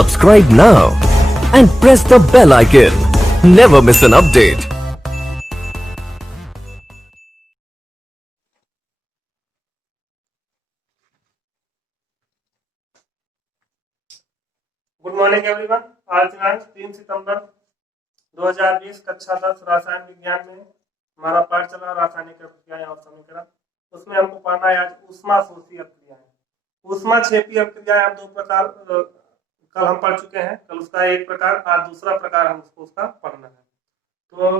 Subscribe now and press the bell icon. Never miss an update. Good morning everyone. आज दिनांक 3 सितंबर 2020 कक्षा 10 रसायन विज्ञान में हमारा पाठ चला रासायनिक अभिक्रियाएं और समीकरण। उसमें हमको पढ़ना है आज ऊष्मा शोषी अभिक्रियाएं। ऊष्मा क्षेपी अभिक्रियाएं हम दो प्रकार कल हम पढ़ चुके हैं। कल उसका एक प्रकार, आज दूसरा प्रकार हमको उसका पढ़ना है। तो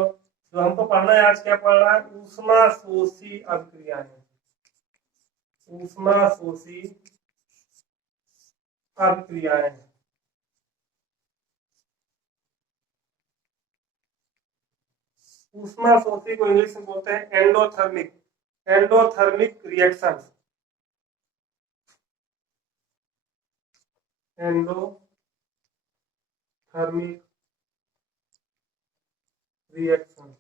जो हमको पढ़ना है आज क्या पढ़ना है? ऊष्मा शोषी अभिक्रियाएं। ऊष्मा शोषी अभिक्रियाएं। ऊष्मा शोषी को इंग्लिश में बोलते हैं एंडोथर्मिक रिएक्शंस। Endothermic reaction.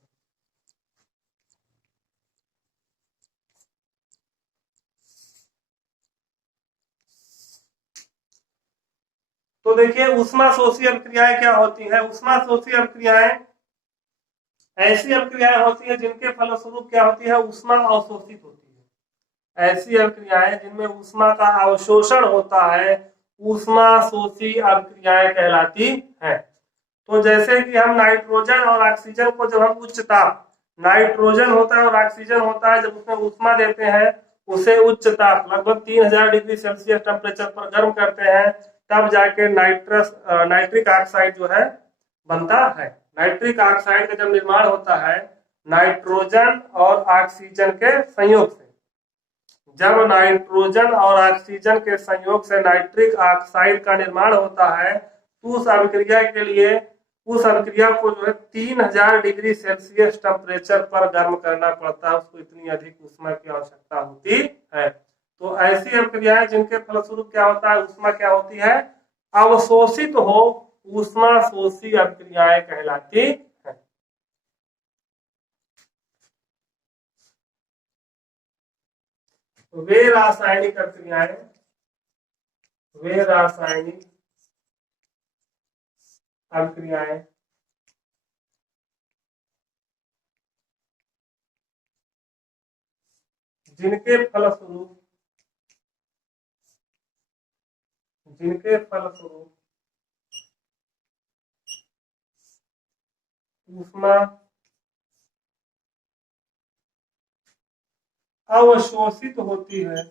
तो देखिए ऊष्मा शोषी अभिक्रियाएं क्या होती है। ऊष्मा शोषी अभिक्रियाएं ऐसी अभिक्रियाएं होती है जिनके फलस्वरूप क्या होती है? ऊष्मा अवशोषित होती है। ऐसी अभिक्रियाएं जिनमें ऊष्मा का अवशोषण होता है ऊष्मा शोषी अभिक्रियाएं कहलाती हैं। तो जैसे कि हम नाइट्रोजन और ऑक्सीजन को जब हम उच्च ताप, नाइट्रोजन होता है और ऑक्सीजन होता है, जब उसमें ऊष्मा देते हैं उसे उच्च ताप लगभग 3000 डिग्री सेल्सियस टेम्परेचर पर गर्म करते हैं, तब जाके नाइट्रिक ऑक्साइड जो है बनता है। नाइट्रिक ऑक्साइड का जब निर्माण होता है नाइट्रोजन और ऑक्सीजन के संयोग से, जब नाइट्रोजन और ऑक्सीजन के संयोग से नाइट्रिक ऑक्साइड का निर्माण होता है तो उस अभिक्रिया के लिए उस अभिक्रिया को जो है 3000 डिग्री सेल्सियस टेम्परेचर पर गर्म करना पड़ता है। उसको इतनी अधिक ऊष्मा की आवश्यकता होती है। तो ऐसी अभिक्रियाएं जिनके फलस्वरूप क्या होता है? ऊष्मा क्या होती है? अवशोषित हो, ऊष्मा शोषी अभिक्रियाएं कहलाती है। वे रासायनिक अभिक्रियाएं जिनके फलस्वरूप ऊष्मा अवशोषित होती है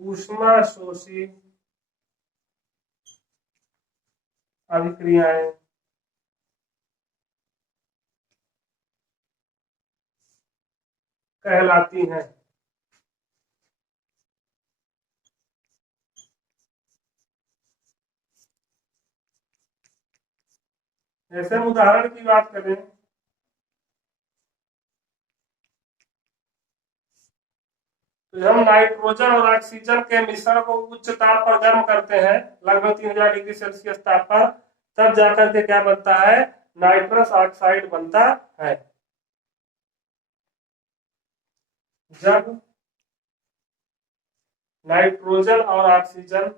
ऊष्मा शोषी अभिक्रियाएं कहलाती हैं। जैसे हम उदाहरण की बात करें तो हम नाइट्रोजन और ऑक्सीजन के मिश्रण को उच्च ताप पर गर्म करते हैं लगभग 3000 डिग्री सेल्सियस ताप पर, तब जाकर के क्या बनता है? नाइट्रस ऑक्साइड बनता है। जब नाइट्रोजन और ऑक्सीजन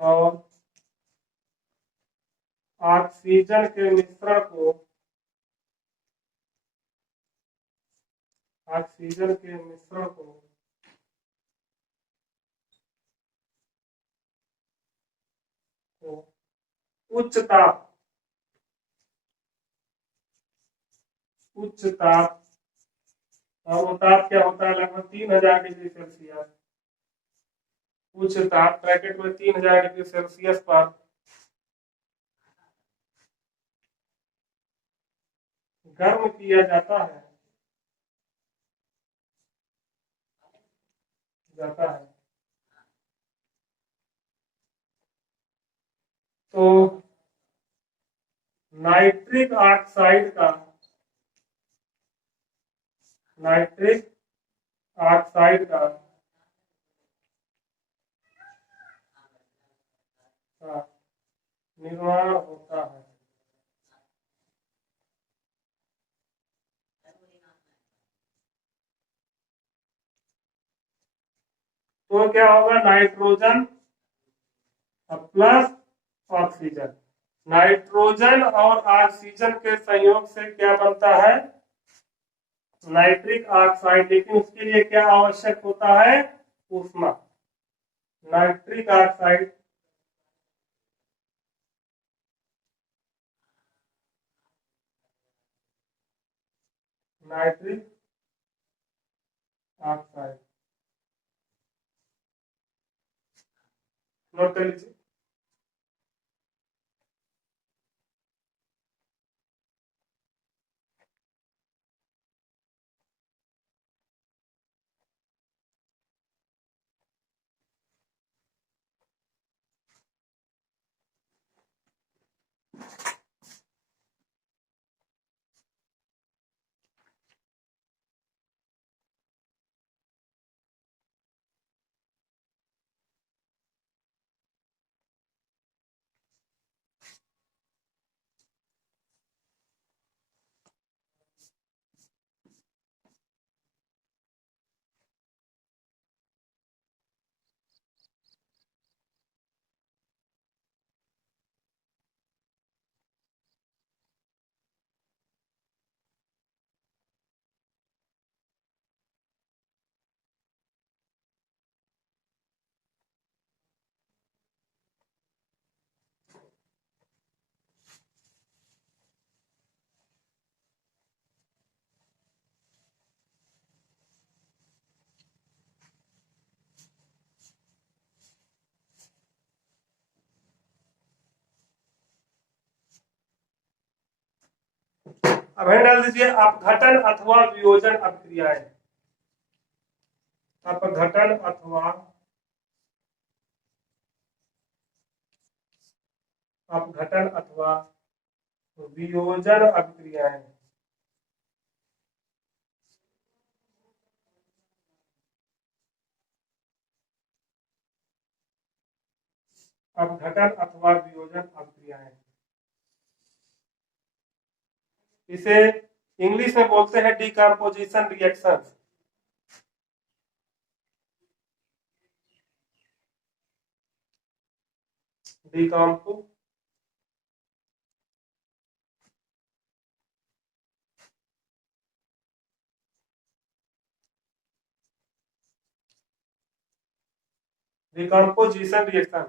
और ऑक्सीजन के मिश्रण को उच्च ताप और वो ताप क्या होता है? लगभग 3000 डिग्री सेल्सियस। उच्च ताप ब्रैकेट में 3000 डिग्री सेल्सियस पर गर्म किया जाता है नाइट्रिक ऑक्साइड का नाइट्रिक ऑक्साइड का निर्माण होता है। तो क्या होगा, नाइट्रोजन प्लस ऑक्सीजन, नाइट्रोजन और ऑक्सीजन के संयोग से क्या बनता है, नाइट्रिक ऑक्साइड। लेकिन उसके लिए क्या आवश्यक होता है, ऊष्मा। Nitric oxide nitric oxide note कर लीजिए। अब है डाल दीजिए अपघटन अथवा वियोजन अभिक्रियाएं। अपघटन अथवा वियोजन अभिक्रियाएं। अपघटन अथवा वियोजन अभिक्रियाएं, इसे इंग्लिश में बोलते हैं डिकम्पोजिशन रिएक्शन। Decomposition reaction.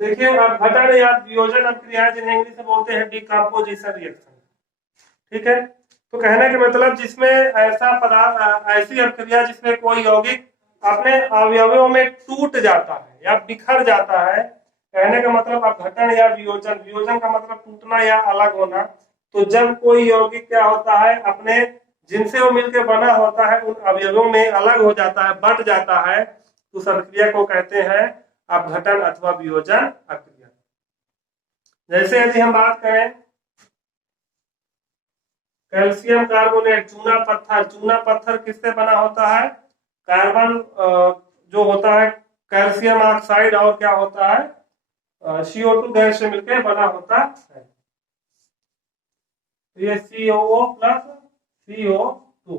देखिए अपघटन या वियोजन अभिक्रिया जिन्हें इंग्लिश में बोलते हैं डिकम्पोजिशन रिएक्शन, ठीक है। तो कहने का मतलब जिसमें ऐसा पदार्थ, ऐसी अभिक्रिया जिसमें कोई यौगिक अपने अवयवों में टूट जाता है या बिखर जाता है, कहने का मतलब अपघटन या वियोजन। वियोजन का मतलब टूटना या अलग होना। तो जब कोई यौगिक क्या होता है, अपने जिनसे वो मिलकर बना होता है उन अवयवों में अलग हो जाता है, बट जाता है, तो उस अभिक्रिया को कहते हैं अपघटन अथवा वियोजन अभिक्रिया। जैसे यदि हम बात करें कैल्शियम कार्बोनेट, चूना पत्थर। चूना पत्थर किससे बना होता है, कार्बन जो होता है कैल्शियम ऑक्साइड और क्या होता है CO2 गैस से मिलकर बना होता है। ये COO प्लस CO2।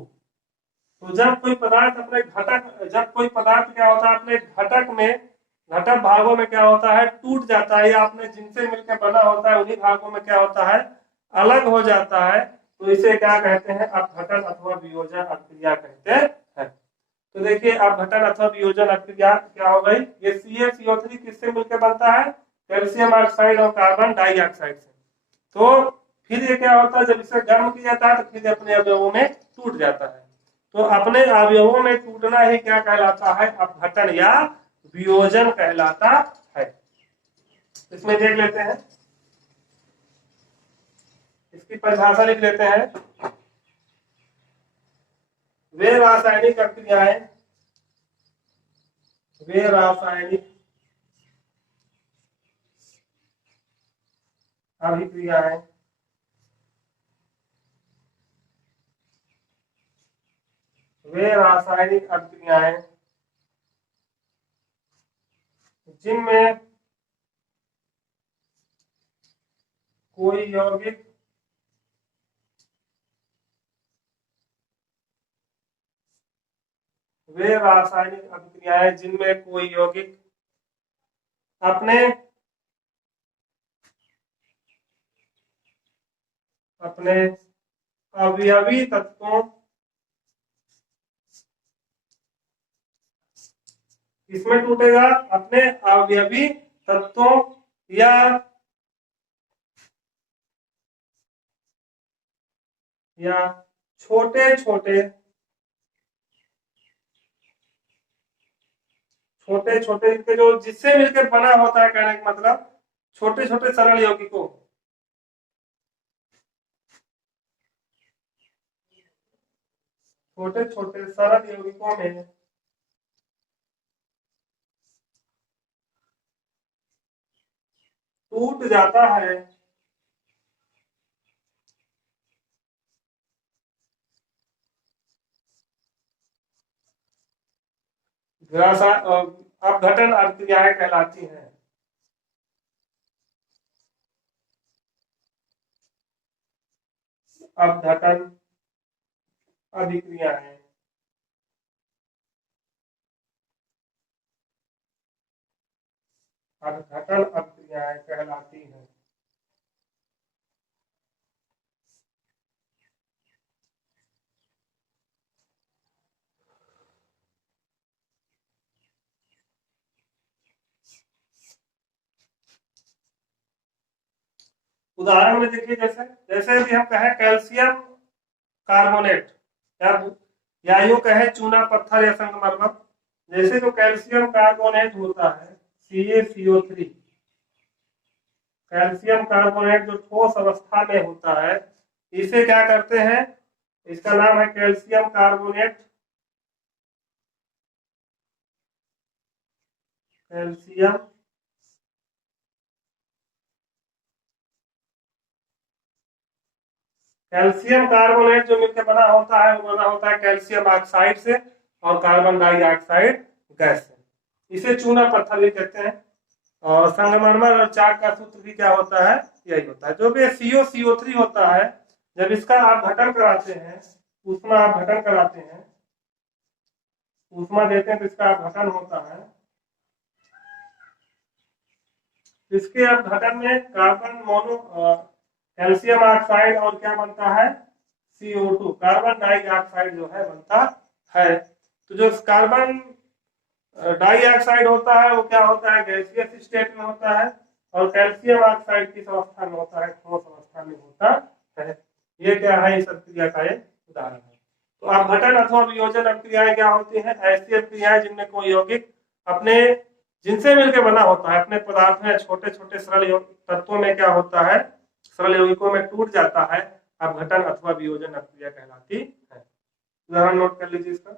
तो जब कोई पदार्थ अपने घटक, जब कोई पदार्थ क्या होता है अपने घटक में, घटक भागों में क्या होता है टूट जाता है, या अपने जिनसे मिलकर बना होता है उन्हीं भागों में क्या होता है अलग हो जाता है, तो इसे क्या कहते हैं, अपघटन अथवा वियोजन अभिक्रिया कहते हैं। तो देखिए अपघटन अथवा वियोजन अभिक्रिया क्या हो गई, ये CaCO3 किससे मिलकर बनता है, कैल्शियम ऑक्साइड और कार्बन डाइऑक्साइड से। तो फिर ये क्या होता है, जब इसे गर्म किया जाता है तो फिर अपने अवयवों में टूट जाता है। तो अपने अवयवों में टूटना ही क्या कहलाता है, अपघटन या वियोजन कहलाता है। इसमें देख लेते हैं, इसकी परिभाषा लिख लेते हैं। वे रासायनिक अभिक्रियाएं जिनमें कोई यौगिक अपने अवयवी तत्वों इसमें टूटेगा, अपने अवयवी तत्वों या छोटे छोटे इनके जो जिससे मिलकर बना होता है, कहने का मतलब छोटे छोटे सरल यौगिकों में टूट जाता है अपघटन अभिक्रियाएं कहलाती हैं। अपघटन अभिक्रियाएं कहलाती हैं। उदाहरण में देखिए, जैसे जैसे भी हम कहें कैल्शियम कार्बोनेट या यूं कहें चूना पत्थर या संगमरमर, जैसे जो कैल्शियम कार्बोनेट होता है CaCO3, कैल्शियम कार्बोनेट जो ठोस अवस्था में होता है, इसे क्या करते हैं, इसका नाम है कैल्शियम कार्बोनेट, कैल्शियम कार्बोनेट जो मिलकर बना होता है वो बना होता है कैल्शियम ऑक्साइड से और कार्बन डाइऑक्साइड गैस से। इसे चूना पत्थर भी कहते हैं। और संगमरमर और चाक का सूत्र भी क्या होता है, यही होता है। जो भी CaCO3 होता है, जब इसका अपघटन कराते हैं, ऊष्मा देते हैं तो इसका अपघटन होता है। इसके अपघटन में कैल्शियम ऑक्साइड और क्या बनता है, CO2, कार्बन डाइऑक्साइड जो है बनता है। तो जो कार्बन डाइऑक्साइड होता है वो क्या होता है, गैसियस स्टेट में होता है, और कैल्शियम ऑक्साइड किस अवस्था में होता है, ठोस अवस्था में होता है। ये क्या है, इस अभिक्रिया का एक उदाहरण है। तो अपघटन अथवा वियोजन अभिक्रियाएं क्या होती हैं, ऐसी अभिक्रियाएं जिनमें कोई यौगिक जिनसे मिलकर बना होता है, अपने पदार्थ में छोटे छोटे सरल तत्वों में क्या होता है, सरल यौगिकों में टूट जाता है, अपघटन अथवा वियोजन अभिक्रिया कहलाती है। उदाहरण नोट कर लीजिए इसका।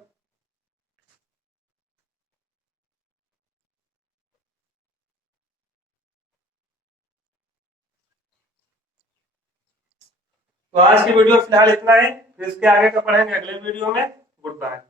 तो आज की वीडियो फिलहाल इतना ही, फिर इसके आगे का पढ़ेंगे अगले वीडियो में। Good bye.